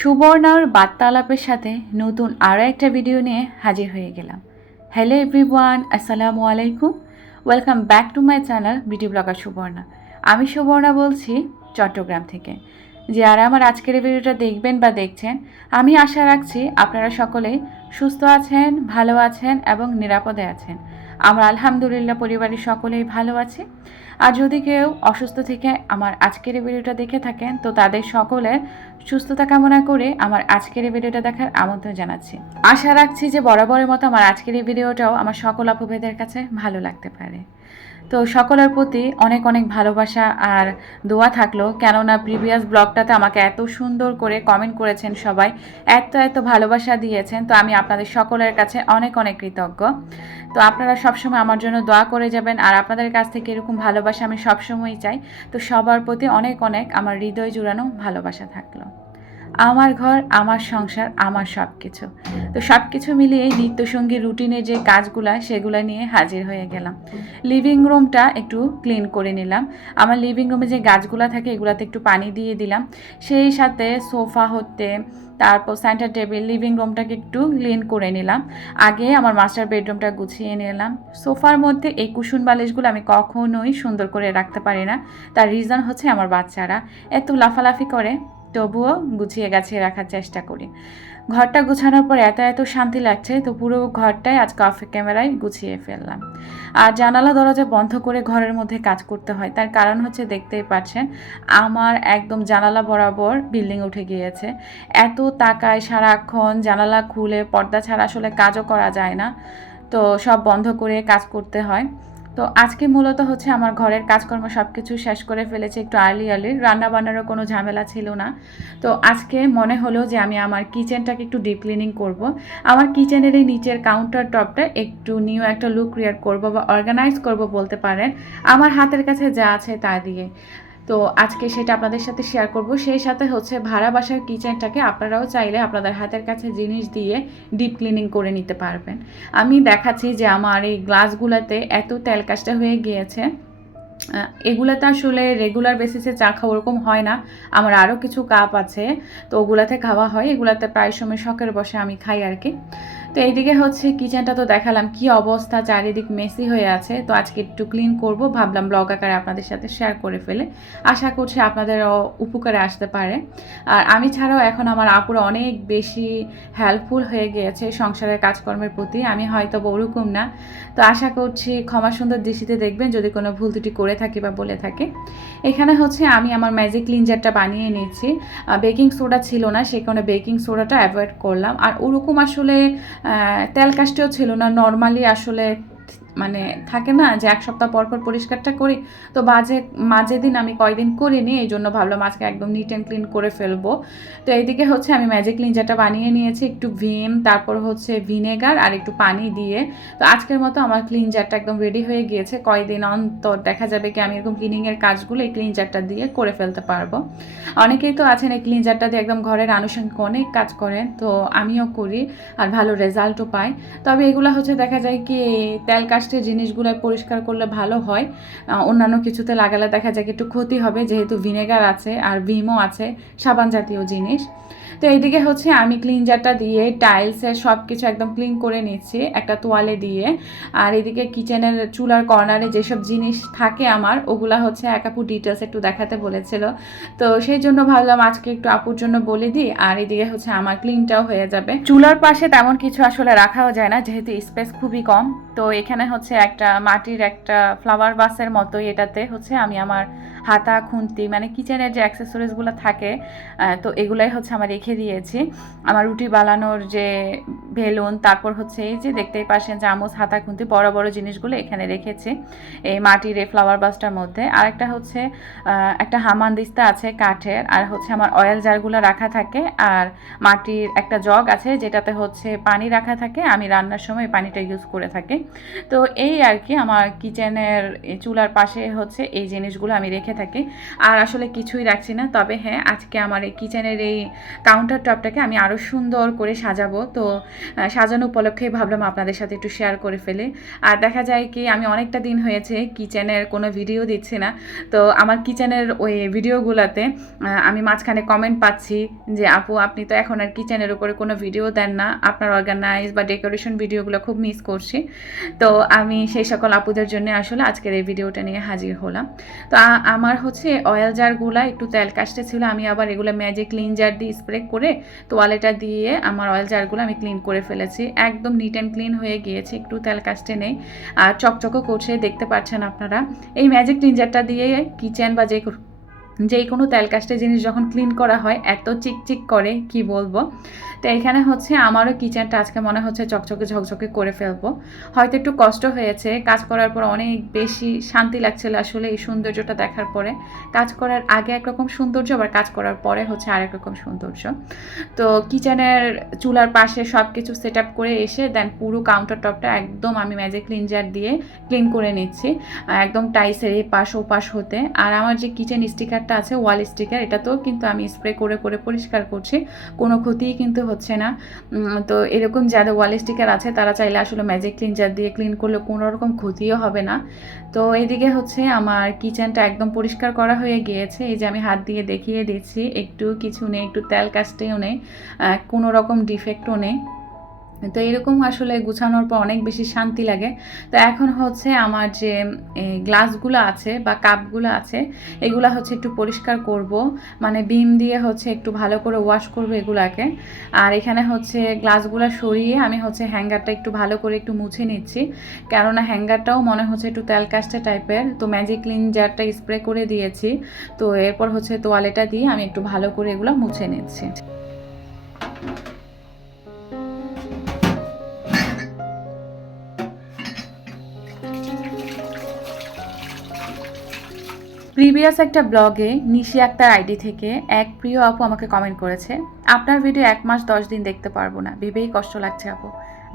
সুবর্ণার বার্তালাপের সাথে নতুন আরও একটা ভিডিও নিয়ে হাজির হয়ে গেলাম। হ্যালো এভরিওয়ান আসসালামু আলাইকুম। Welcome back to my channel beauty blogger Subarna. আমি সুবর্ণা বলছি চট্টগ্রাম থেকে। যারা আমার আজকের ভিডিওটা দেখবেন বা দেখছেন, আমি আশা রাখছি আপনারা সকলেই সুস্থ আছেন, ভালো আছেন এবং নিরাপদে আছেন। আমরা আলহামদুলিল্লাহ পরিবারের সকলেই ভালো আছে। আর যদি কেউ অসুস্থ থেকে আমার আজকের এই ভিডিওটা দেখে থাকেন, তো তাদের সকলের সুস্থতা কামনা করে আমার আজকের এই ভিডিওটা দেখার আমন্ত্রণ জানাচ্ছি। আশা রাখছি যে বরাবরের মতো আমার আজকের এই ভিডিওটাও আমার সকল অপভেদের কাছে ভালো লাগতে পারে। তো সকলের প্রতি অনেক অনেক ভালোবাসা আর দোয়া থাকল, কেননা প্রিভিয়াস ব্লগটাতে আমাকে এত সুন্দর করে কমেন্ট করেছেন সবাই, এত এত ভালোবাসা দিয়েছেন, তো আমি আপনাদের সকলের কাছে অনেক অনেক কৃতজ্ঞ। তো আপনারা সবসময় আমার জন্য দোয়া করে যাবেন, আর আপনাদের কাছ থেকে এরকম ভালোবাসা আমি সবসময়ই চাই। তো সবার প্রতি অনেক অনেক আমার হৃদয় জুড়ানো ভালোবাসা থাকল। আমার ঘর, আমার সংসার, আমার সব কিছু তো সব কিছু মিলিয়ে নিত্যসঙ্গী রুটিনের যে কাজগুলো, সেগুলো নিয়ে হাজির হয়ে গেলাম। লিভিং রুমটা একটু ক্লিন করে নিলাম। আমার লিভিং রুমে যে গাছগুলো থাকে, এগুলাতে একটু পানি দিয়ে দিলাম। সেই সাথে সোফা হতে, তারপর সেন্টার টেবিল লিভিং রুমটাকে একটু ক্লিন করে নিলাম। আগে আমার মাস্টার বেডরুমটা গুছিয়ে নিলাম। সোফার মধ্যে এই কুশন বালিশগুলো আমি কখনোই সুন্দর করে রাখতে পারি না। তার রিজন হচ্ছে আমার বাচ্চারা। এত লাফালাফি করে। তবুও গুছিয়ে গাছিয়ে রাখার চেষ্টা করি। ঘরটা গুছানোর পর এত এত শান্তি লাগছে তো পুরো ঘরটাই আজ অফ ক্যামেরায় গুছিয়ে ফেললাম। আর জানালা দরজা বন্ধ করে ঘরের মধ্যে কাজ করতে হয়। তার কারণ হচ্ছে দেখতেই পাচ্ছেন, আমার একদম জানালা বরাবর বিল্ডিং উঠে গিয়েছে। এত তাকায় সারাক্ষণ জানালা খুলে পর্দা ছাড়া আসলে কাজও করা যায় না। তো সব বন্ধ করে কাজ করতে হয়। তো আজকে মূলত হচ্ছে আমার ঘরের কাজকর্ম সব কিছু শেষ করে ফেলেছে একটু আর্লি আর্লি রান্না বান্নারও কোনো ঝামেলা ছিল না। তো আজকে মনে হলো যে আমি আমার কিচেনটাকে একটু ডিপ ক্লিনিং করব। আমার কিচেনের এই নিচের কাউন্টার টপটা একটু নিউ একটা লুক ক্রিয়েট করব বা অর্গানাইজ করব বলতে পারেন। আমার হাতের কাছে যা আছে তা দিয়ে। তো আজকে সেটা আপনাদের সাথে শেয়ার করব। সেই সাথে হচ্ছে ভাড়া বাসার কিচেনটাকে আপনারাও চাইলে আপনাদের হাতের কাছে জিনিস দিয়ে ডিপ ক্লিনিং করে নিতে পারবেন। আমি দেখাচ্ছি যে আমার এই গ্লাসগুলোতে এত তেল কাজটা হয়ে গিয়েছে। এগুলাতে আসলে রেগুলার বেসিসে চা খাওয়া ওরকম হয় না। আমার আরও কিছু কাপ আছে, তো ওগুলাতে খাওয়া হয়। এগুলাতে প্রায় সময় শখের বসে আমি খাই আর কি। তো এইদিকে হচ্ছে কিচেনটা তো দেখালাম, কি অবস্থা, চারিদিক মেসি হয়ে আছে। তো আজকে একটু ক্লিন করব, ভাবলাম ব্লগ আকারে আপনাদের সাথে শেয়ার করে ফেলে। আশা করছি আপনাদেরও উপকারে আসতে পারে। আর আমি ছাড়াও এখন আমার আপুরা অনেক বেশি হেল্পফুল হয়ে গিয়েছে সংসারের কাজকর্মের প্রতি। আমি হয়তো ওরকম না। তো আশা করছি ক্ষমা সুন্দর দৃষ্টিতে দেখবেন, যদি কোনো ভুল ত্রুটি করে থাকি বা বলে থাকি। এখানে হচ্ছে আমি আমার ম্যাজিক ক্লিনজারটা বানিয়ে নিয়েছি। বেকিং সোডা ছিল না, সে কারণে বেকিং সোডাটা অ্যাভয়েড করলাম। আর ওরকম আসলে তেল ছিল না। নর্মালি আসলে মানে থাকে না যে এক সপ্তাহ পর পর পরিষ্কারটা করি, তো বাজে, মাঝে দিন আমি কয়দিন করিনি, এই জন্য ভাবলাম আজকে একদম নিট অ্যান্ড ক্লিন করে ফেলব। তো এইদিকে হচ্ছে আমি ম্যাজিক ক্লিনজারটা বানিয়ে নিয়েছি, একটু ভিম, তারপর হচ্ছে ভিনেগার আর একটু পানি দিয়ে। তো আজকের মতো আমার ক্লিনজারটা একদম রেডি হয়ে গিয়েছে, কয়দিন অন্তর দেখা যাবে কি আমি এরকম ক্লিনিংয়ের কাজগুলো এই ক্লিনজারটা দিয়ে করে ফেলতে পারব। অনেকেই তো আছেন এই ক্লিনজারটা দিয়ে একদম ঘরের আনুষঙ্গিক অনেক কাজ করেন, তো আমিও করি আর ভালো রেজাল্টও পাই। তবে এগুলো হচ্ছে দেখা যায় কি, তেল কাস্টের জিনিসগুলো পরিষ্কার করলে ভালো হয়। অন্যান্য কিছুতে লাগালে দেখা যায় একটু ক্ষতি হবে, যেহেতু ভিনেগার আছে আর ভিমও আছে, সাবান জাতীয় জিনিস। তো এইদিকে হচ্ছে আমি ক্লিনজারটা দিয়ে টাইলসের সব কিছু একদম ক্লিন করে নিচ্ছি, একটা তোয়ালে দিয়ে। আর এদিকে কিচেনের চুলার কর্নারে যেসব জিনিস থাকে আমার, ওগুলা হচ্ছে এক আপু ডিটেলস একটু দেখাতে বলেছিল। তো সেই জন্য ভাবলাম আজকে একটু আপুর জন্য বলে দিই, আর এদিকে হচ্ছে আমার ক্লিনটাও হয়ে যাবে। চুলার পাশে তেমন কিছু আসলে রাখাও যায় না, যেহেতু স্পেস খুবই কম। তো এখানে হচ্ছে একটা মাটির একটা ফ্লাওয়ার বাসের মতোই এটাতে হচ্ছে আমি আমার হাতা, খুন্তি মানে কিচেনের যে অ্যাক্সেসরিজগুলো থাকে তো এগুলাই হচ্ছে আমার রেখে দিয়েছি। আমার রুটি বানানোর যে বেলুন, তারপর হচ্ছে এই যে দেখতেই পাচ্ছেন চামচ হাতা খুন্তি, বড় বড় জিনিসগুলো এখানে রেখেছি এই মাটির এই ফ্লাওয়ার বাসটার মধ্যে। আর একটা হচ্ছে একটা হামানদিস্তা আছে কাঠের, আর হচ্ছে আমার অয়েল জারগুলো রাখা থাকে, আর মাটির একটা জগ আছে যেটাতে হচ্ছে পানি রাখা থাকে, আমি রান্নার সময় পানিটা ইউজ করে থাকি। তো এই আর কি আমার কিচেনের চুলার পাশে হচ্ছে এই জিনিসগুলো আমি রেখে থাকি। আর আসলে কিছুই রাখছি না, তবে হ্যাঁ আজকে আমার এই কিচেনের এই কাউন্টার টপটাকে আমি আরও সুন্দর করে সাজাবো। তো সাজানো উপলক্ষে ভাবলাম আপনাদের সাথে একটু শেয়ার করে ফেলে। আর দেখা যায় কি, আমি অনেকটা দিন হয়েছে কিচেনের কোনো ভিডিও দিচ্ছি না। তো, আমার কিচেনের ওই ভিডিওগুলোতে আমি মাঝখানে কমেন্ট পাচ্ছি যে, আপু, আপনি তো এখন আর কিচেনের উপরে কোনো ভিডিও দেন না। আপনার অর্গানাইজ বা ডেকোরেশন ভিডিওগুলো খুব মিস করছি। তো, আমি সেই সকল আপুদের জন্য আসলে আজকের এই ভিডিওটা নিয়ে হাজির হলাম। তো আমার হচ্ছে অয়েল জারগুলো একটু তেল কাশতে ছিল, আমি আবার এগুলো ম্যাজিক ক্লিন জার দিয়ে স্প্রে করে তোয়ালেটা দিয়ে আমার অয়েল জারগুলো আমি ক্লিন করে ফেলেছি। একদম নিট অ্যান্ড ক্লিন হয়ে গিয়েছে, একটু তেল কাস্টে নেই। আর চকচকও করছে, দেখতে পাচ্ছেন আপনারা। এই ম্যাজিক ক্লিনজারটা দিয়ে কিচেন বা যে যেই কোনো তেল কাস্টে জিনিস যখন ক্লিন করা হয়, এত চিকচিক করে, কি বলব? তো এখানে হচ্ছে আমারও কিচেনটা আজকে মনে হচ্ছে চকচকে ঝকঝকে করে ফেলব। হয়তো একটু কষ্ট হয়েছে, কাজ করার পর অনেক বেশি শান্তি লাগছিল আসলে এই সৌন্দর্যটা দেখার পরে। কাজ করার আগে একরকম সৌন্দর্য, আবার কাজ করার পরে হচ্ছে আরেক রকম সৌন্দর্য। তো কিচেনের চুলার পাশে সব কিছু সেট আপ করে এসে দেন পুরো কাউন্টার টপটা একদম আমি ম্যাজিক ক্লিনজার দিয়ে ক্লিন করে নিচ্ছি, একদম টাইসের এই পাশ ও পাশ হতে। আর আমার যে কিচেন স্টিকারটা আছে ওয়াল স্টিকার এটাতেও কিন্তু আমি স্প্রে করে করে পরিষ্কার করছি। কোনো ক্ষতিই কিন্তু হচ্ছে না। তো এরকম যাদের ওয়াল স্টিকার আছে, তারা চাইলে আসলে ম্যাজিক ক্লিনজার দিয়ে ক্লিন করলে কোনো রকম ক্ষতিও হবে না। তো এদিকে হচ্ছে আমার কিচেনটা একদম পরিষ্কার করা হয়ে গিয়েছে। এই যে আমি হাত দিয়ে দেখিয়ে দিচ্ছি, একটু কিছু নেই, একটু তেল কাস্টেও নেই কোনো রকম ডিফেক্টও নেই। তো এরকম আসলে গুছানোর পর অনেক বেশি শান্তি লাগে। তো এখন হচ্ছে আমার যে গ্লাসগুলো আছে বা কাপগুলো আছে, এগুলা হচ্ছে একটু পরিষ্কার করব। মানে বিম দিয়ে হচ্ছে একটু ভালো করে ওয়াশ করব এগুলাকে। আর এখানে হচ্ছে গ্লাসগুলো সরিয়ে আমি হচ্ছে হ্যাঙ্গারটা একটু ভালো করে একটু মুছে নিচ্ছি। কেননা হ্যাঙ্গারটাও মনে হচ্ছে একটু তেল কাস্টে টাইপের। তো ম্যাজিক ক্লিন জারটা স্প্রে করে দিয়েছি। তো এরপর হচ্ছে তোয়ালেটা দিয়ে আমি একটু ভালো করে এগুলো মুছে নিচ্ছি। প্রিভিয়াস একটা ব্লগে নিশি আক্তার আইডি থেকে এক প্রিয় আপু আমাকে কমেন্ট করেছে, আপনার ভিডিও এক মাস দশ দিন দেখতে পারব না, ভেবেই কষ্ট লাগছে আপু।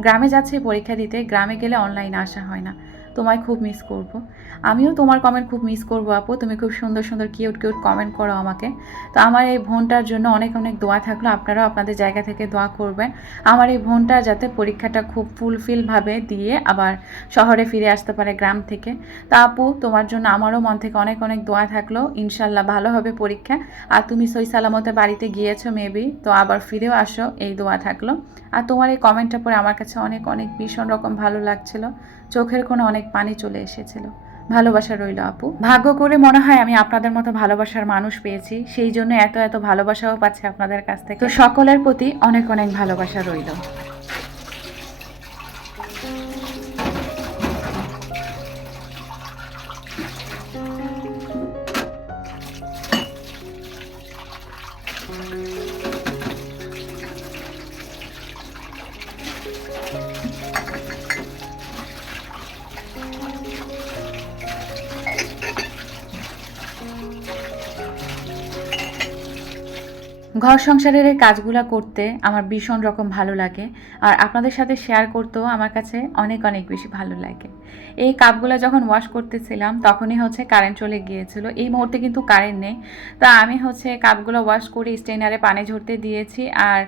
গ্রামে যাচ্ছে পরীক্ষা দিতে, গ্রামে গেলে অনলাইনে আসা হয় না। তোমায় খুব মিস করব। আমিও তোমার কমেন্ট খুব মিস করব আপু। তুমি খুব সুন্দর সুন্দর কিউট কিউট কমেন্ট করো আমাকে। তো আমার এই বোনটার জন্য অনেক অনেক দোয়া থাকল। আপনারাও আপনাদের জায়গা থেকে দোয়া করবেন। আমার এই বোনটা যাতে পরীক্ষাটা খুব ফুলফিলভাবে দিয়ে আবার শহরে ফিরে আসতে পারে গ্রাম থেকে। তা আপু, তোমার জন্য আমারও মন থেকে অনেক অনেক দোয়া থাকল। ইনশাল্লাহ ভালো হবে পরীক্ষা। আর তুমি সই সালামতে বাড়িতে গিয়েছো মেবি তো আবার ফিরেও আসো, এই দোয়া থাকল। আর তোমার এই কমেন্টটা পরে আমার কাছে অনেক অনেক ভীষণ রকম ভালো লাগছিল। চোখের কোনো অনেক পানি চলে এসেছিল। ভালোবাসা রইল আপু। ভাগ্য করে মনে হয় আমি আপনাদের মতো ভালোবাসার মানুষ পেয়েছি, সেই জন্য এত এত ভালোবাসাও পাচ্ছে আপনাদের কাছ থেকে। তো সকলের প্রতি অনেক অনেক ভালোবাসা রইল। ঘর সংসারের এই কাজগুলো করতে আমার ভীষণ রকম ভালো লাগে আর আপনাদের সাথে শেয়ার করতেও আমার কাছে অনেক অনেক বেশি ভালো লাগে। এই কাপগুলো যখন ওয়াশ করতেছিলাম তখনই হচ্ছে কারেন্ট চলে গিয়েছিল। এই মুহূর্তে কিন্তু কারেন্ট নেই। তা আমি হচ্ছে কাপগুলো ওয়াশ করে স্টেনারে পানি ঝরতে দিয়েছি আর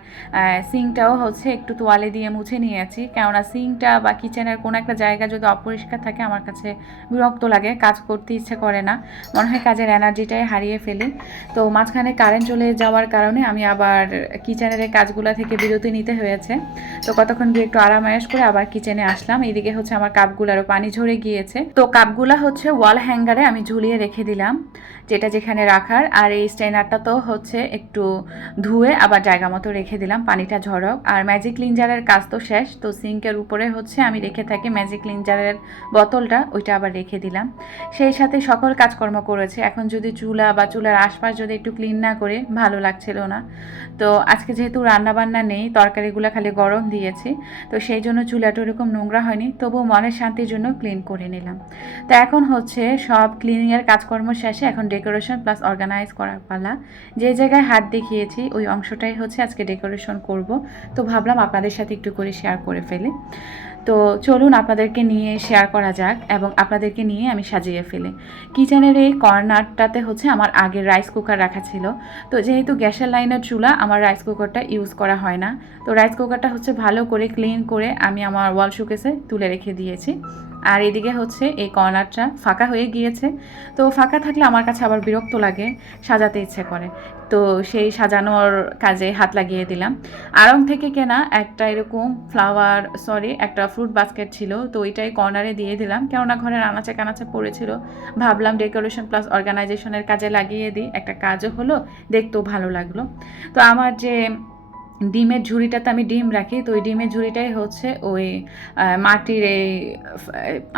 সিঙ্কটাও হচ্ছে একটু তোয়ালে দিয়ে মুছে নিয়েছি। কেননা সিঙ্কটা বা কিচেনের কোনো একটা জায়গা যদি অপরিষ্কার থাকে আমার কাছে বিরক্ত লাগে, কাজ করতে ইচ্ছে করে না। মনে হয় কাজের এনার্জিটাই হারিয়ে ফেলি। তো মাঝখানে কারেন্ট চলে যাওয়ার কারণে আমি আবার কিচেনের কাজগুলো থেকে বিরতি নিতে হয়েছে। তো কতক্ষণ গিয়ে একটু আরাম আয়াস করে আবার কিচেনে আসলাম। এইদিকে হচ্ছে আমার কাপগুলো আরও পানি ঝরে গিয়েছে। তো কাপগুলা হচ্ছে ওয়াল হ্যাঙ্গারে আমি ঝুলিয়ে রেখে দিলাম। যেটা যেখানে রাখার। আর এই স্টেনারটা তো হচ্ছে একটু ধুয়ে আবার জায়গা মতো রেখে দিলাম, পানিটা ঝরক। আর ম্যাজিক ক্লিনজারের কাজ তো শেষ, তো সিঙ্কের উপরে হচ্ছে আমি রেখে থাকি ম্যাজিক ক্লিনজারের বোতলটা, ওইটা আবার রেখে দিলাম। সেই সাথে সকল কাজকর্ম করেছে। এখন যদি চুলা বা চুলার আশপাশ যদি একটু ক্লিন না করে, ভালো লাগছিল না। তো আজকে যেহেতু রান্নাবান্না নেই, তরকারিগুলো খালি গরম দিয়েছি, তো সেই জন্য চুলাটা ওরকম নোংরা হয়নি, তবুও মনের শান্তির জন্য ক্লিন করে নিলাম। তো এখন হচ্ছে সব ক্লিনিংয়ের কাজকর্ম শেষে এখন ডেকোরেশন প্লাস অর্গানাইজ করার পালা। যে জায়গায় হাত দেখিয়েছি, ওই অংশটাই হচ্ছে আজকে ডেকোরেশন করব। তো ভাবলাম আপনাদের সাথে একটু করে শেয়ার করে ফেলি। তো চলুন আপনাদেরকে নিয়ে শেয়ার করা যাক এবং আপনাদেরকে নিয়ে আমি সাজিয়ে ফেলি। কিচেনের এই কর্নারটাতে হচ্ছে আমার আগের রাইস কুকার রাখা ছিল। তো যেহেতু গ্যাসের লাইনের চুলা, আমার রাইস কুকারটা ইউজ করা হয় না। তো রাইস কুকারটা হচ্ছে ভালো করে ক্লিন করে আমি আমার ওয়াল শোকেসে তুলে রেখে দিয়েছি। আর এদিকে হচ্ছে এই কর্নারটা ফাঁকা হয়ে গিয়েছে। তো ফাঁকা থাকলে আমার কাছে আবার বিরক্ত লাগে, সাজাতে ইচ্ছে করে। তো সেই সাজানোর কাজে হাত লাগিয়ে দিলাম। আরং থেকে কেনা একটা এরকম ফ্লাওয়ার সরি একটা ফ্রুট বাস্কেট ছিল। তো ওইটাই কর্নারে দিয়ে দিলাম। কেননা ঘরের আনাচে কানাচে পড়েছিল। ভাবলাম ডেকোরেশন প্লাস অর্গানাইজেশনের কাজে লাগিয়ে দিই। একটা কাজও হলো, দেখতেও ভালো লাগল। তো আমার যে ডিমের ঝুড়িটাতে আমি ডিম রাখি, তো ওই ডিমের ঝুড়িটাই হচ্ছে ওই মাটির এই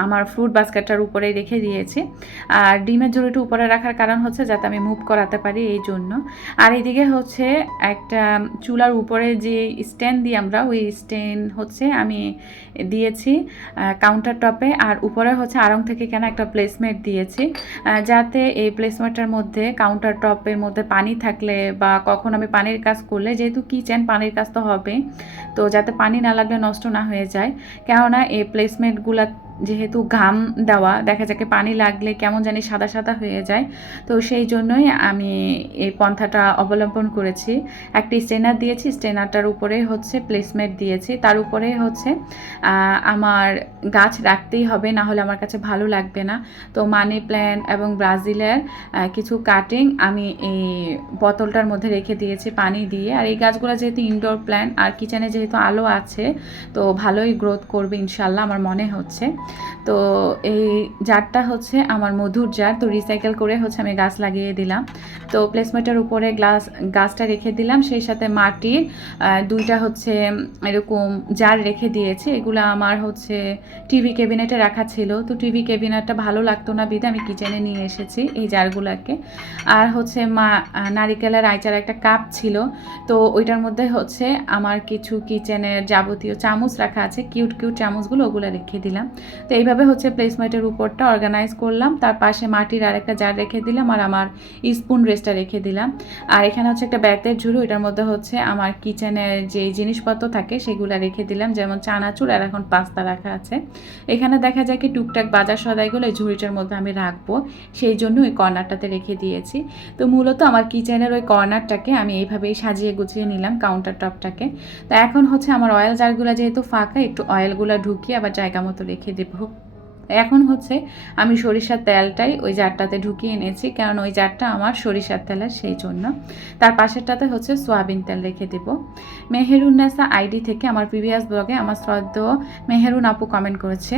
আমার ফ্রুট বাস্কেটটার উপরেই রেখে দিয়েছি। আর ডিমের ঝুড়িটা উপরে রাখার কারণ হচ্ছে যাতে আমি মুভ করাতে পারি এই জন্য। আর এইদিকে হচ্ছে একটা চুলার উপরে যে স্ট্যান্ড দিই আমরা, ওই স্ট্যান্ড হচ্ছে আমি দিয়েছি কাউন্টার টপে আর উপরে হচ্ছে আড়ং থেকে কেন একটা প্লেসমেট দিয়েছি যাতে এই প্লেসমেটটার মধ্যে কাউন্টার টপের মধ্যে পানি থাকলে বা কখন আমি পানির কাজ করলে, যেহেতু কিচেন পানির কাজ তো হবে তো যাতে পানি না লাগলে নষ্ট না হয়ে যায়। কেননা এই প্লেসমেন্টগুলো যেহেতু ঘাম দেওয়া, দেখা যাকে পানি লাগলে কেমন জানি সাদা সাদা হয়ে যায়। তো সেই জন্যই আমি এই পন্থাটা অবলম্বন করেছি। একটি স্টেনার দিয়েছি স্টেনারটার উপরে হচ্ছে প্লেসমেন্ট দিয়েছি। তার উপরে হচ্ছে আমার গাছ রাখতেই হবে, না হলে আমার কাছে ভালো লাগবে না। তো মানি প্ল্যান্ট এবং ব্রাজিলের কিছু কাটিং আমি এই বোতলটার মধ্যে রেখে দিয়েছি পানি দিয়ে। আর এই গাছগুলো যেহেতু ইনডোর প্ল্যান্ট আর কিচেনে যেহেতু আলো আছে, তো ভালোই গ্রোথ করবে ইনশাল্লাহ, আমার মনে হচ্ছে। তো এই জারটা হচ্ছে আমার মধুর জার। তো রিসাইকেল করে হচ্ছে আমি গাছ লাগিয়ে দিলাম। তো প্লেসমেন্টের উপরে গ্লাস গাছটা রেখে দিলাম। সেই সাথে মাটির দুইটা হচ্ছে এরকম জার রেখে দিয়েছি। এগুলো আমার হচ্ছে টিভি ক্যাবিনেটে রাখা ছিল। তো টিভি ক্যাবিনেটটা ভালো লাগতো না বিধে আমি কিচেনে নিয়ে এসেছি এই জারগুলোকে। আর হচ্ছে মা নারিকেলের আইচার একটা কাপ ছিল। তো ওইটার মধ্যে হচ্ছে আমার কিছু কিচেনের যাবতীয় চামচ রাখা আছে। কিউট কিউট চামচগুলো ওগুলো রেখে দিলাম। তো এইভাবে হচ্ছে প্লেসমেন্টের উপরটা অর্গানাইজ করলাম। তার পাশে মাটির আরেকটা জার রেখে দিলাম আর আমার স্পুন রেস্টটা রেখে দিলাম। আর এখানে হচ্ছে একটা ব্যাতের ঝুড়ি এটার মধ্যে হচ্ছে আমার কিচেনের যে জিনিসপত্র থাকে সেগুলো রেখে দিলাম। যেমন চানাচুর আর এখন পাস্তা রাখা আছে। এখানে দেখা যায় কি টুকটাক বাজার সদাইগুলো এই ঝুড়িটার মধ্যে আমি রাখব। সেই জন্য ওই কর্নারটাতে রেখে দিয়েছি। তো মূলত আমার কিচেনের ওই কর্নারটাকে আমি এইভাবেই সাজিয়ে গুছিয়ে নিলাম কাউন্টার টপটাকে তো এখন হচ্ছে আমার অয়েল জারগুলো যেহেতু ফাঁকা, একটু অয়েলগুলো ঢুকিয়ে আবার জায়গা মতো রেখে দেবো। এখন হচ্ছে আমি সরিষার তেলটাই ওই জারটাতে ঢুকিয়ে এনেছি, কারণ ওই জারটা আমার সরিষার তেলের সেই জন্য। তার পাশেরটাতে হচ্ছে সোয়াবিন তেল রেখে দেবো। মেহেরুন্নেসা আইডি থেকে আমার প্রিভিয়াস ব্লগে আমার শ্রদ্ধেয় মেহেরুন আপু কমেন্ট করেছে,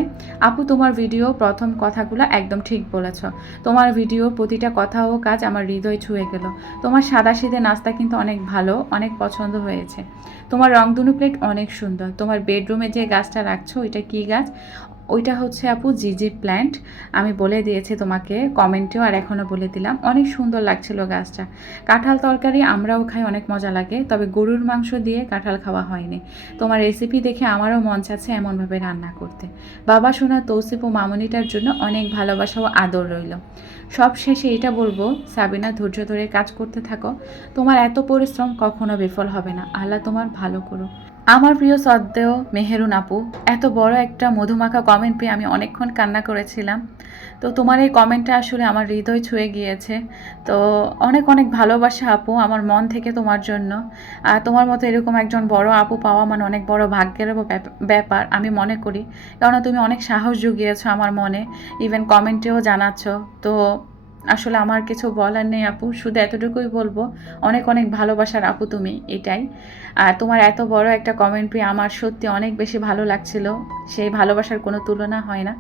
আপু, তোমার ভিডিও প্রথম কথাগুলো একদম ঠিক বলেছ। তোমার ভিডিও প্রতিটা কথা ও কাজ আমার হৃদয় ছুঁয়ে গেল। তোমার সাদা সিধে নাস্তা কিন্তু অনেক ভালো, অনেক পছন্দ হয়েছে। তোমার রংধনু প্লেট অনেক সুন্দর। তোমার বেডরুমে যে গাছটা রাখছো, ওইটা কী গাছ? ওইটা হচ্ছে আপু জিজি প্ল্যান্ট আমি বলে দিয়েছি তোমাকে, কমেন্টেও আর এখনও বলে দিলাম। অনেক সুন্দর লাগছিল গাছটা। কাঁঠাল তরকারি আমরাও খাই, অনেক মজা লাগে। তবে গরুর মাংস দিয়ে কাঁঠাল খাওয়া হয়নি। তোমার রেসিপি দেখে আমারও মন চাচ্ছে এমনভাবে রান্না করতে। বাবা সোনা তৌসিফ ও মামনিটার জন্য অনেক ভালোবাসা ও আদর রইল। সব শেষে এটা বলব, সাবিনা ধৈর্য ধরে কাজ করতে থাকো। তোমার এত পরিশ্রম কখনো বিফল হবে না। আল্লাহ তোমার ভালো করো আমার প্রিয় সদ্দেও মেহেরুন আপু, এত বড় একটা মধুমাখা কমেন্ট পেয়ে আমি অনেকক্ষণ কান্না করেছিলাম। তো তোমার এই কমেন্টটা আসলে আমার হৃদয় ছুঁয়ে গিয়েছে। তো অনেক অনেক ভালোবাসা আপু আমার মন থেকে তোমার জন্য। আর তোমার মতো এরকম একজন বড় আপু পাওয়া মানে অনেক বড় ভাগ্যের ব্যাপ- ব্যাপার আমি মনে করি। কেননা তুমি অনেক সাহস জুগিয়েছো আমার মনে। ইভেন কমেন্টেও জানাচ্ছ। তো আসলে আমার কিছু বলার নেই আপু, শুধু এতটুকুই বলব, অনেক অনেক ভালোবাসার আপু তুমি, এটাই। আর তোমার এত বড় একটা কমেন্ট পেয়ে আমার সত্যি অনেক বেশি ভালো লাগছিল, সেই ভালোবাসার কোনো তুলনা হয় না।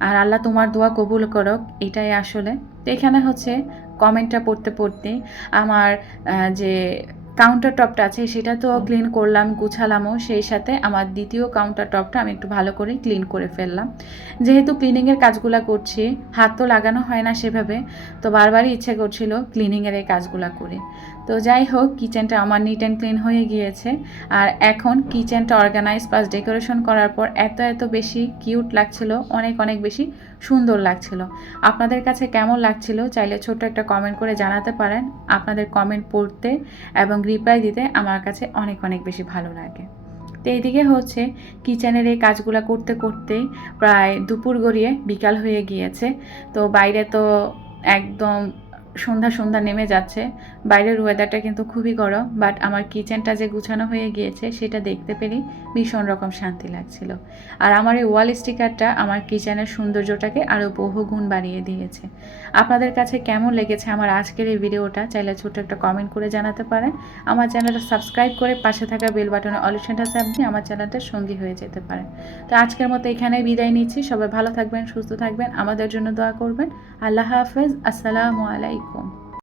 আর আল্লাহ তোমার দোয়া কবুল করক, এটাই আসলে। তো এখানে হচ্ছে কমেন্টটা পড়তে পড়তে আমার যে কাউন্টার টপটা আছে সেটা তো ক্লিন করলাম গুছালামও সেই সাথে আমার দ্বিতীয় কাউন্টার টপটা আমি একটু ভালো করে ক্লিন করে ফেললাম। যেহেতু ক্লিনিংয়ের কাজগুলো করছি হাত তো লাগানো হয় না সেভাবে তো বারবারই ইচ্ছে করছিল ক্লিনিংয়ের এই কাজগুলো করে। তো যাই হোক, কিচেনটা আমার নিট অ্যান্ড ক্লিন হয়ে গিয়েছে। আর এখন কিচেনটা অর্গানাইজ প্লাস ডেকোরেশন করার পর এত এত বেশি কিউট লাগছিল, অনেক অনেক বেশি সুন্দর লাগছিল। আপনাদের কাছে কেমন লাগছিল, চাইলে ছোট্ট একটা কমেন্ট করে জানাতে পারেন। আপনাদের কমেন্ট পড়তে এবং রিপ্লাই দিতে আমার কাছে অনেক অনেক বেশি ভালো লাগে। তো এইদিকে হচ্ছে, কিচেনের এই কাজগুলো করতে করতেই প্রায় দুপুর গড়িয়ে বিকাল হয়ে গিয়েছে। তো বাইরে তো একদম সন্ধ্যা সন্ধ্যা নেমে যাচ্ছে। বাইরের ওয়েদারটা কিন্তু খুবই গরম বাট আমার কিচেনটা যে গুছানো হয়ে গিয়েছে, সেটা দেখতে পেরেই ভীষণ রকম শান্তি লাগছিল। আর আমার এই ওয়াল স্টিকারটা আমার কিচেনের সৌন্দর্যটাকে আরও বহুগুণ বাড়িয়ে দিয়েছে। আপনাদের কাছে কেমন লেগেছে আমার আজকের এই ভিডিওটা চাইলে ছোট্ট একটা কমেন্ট করে জানাতে পারেন। আমার চ্যানেলটা সাবস্ক্রাইব করে পাশে থাকা বেল বাটনে অলিশনটা চাপ দিয়ে আমার চ্যানেলটার সঙ্গী হয়ে যেতে পারেন। তো আজকের মতো এখানেই বিদায় নিচ্ছি। সবাই ভালো থাকবেন, সুস্থ থাকবেন। আমাদের জন্য দোয়া করবেন। আল্লাহ হাফেজ। আসসালামু আলাইকুম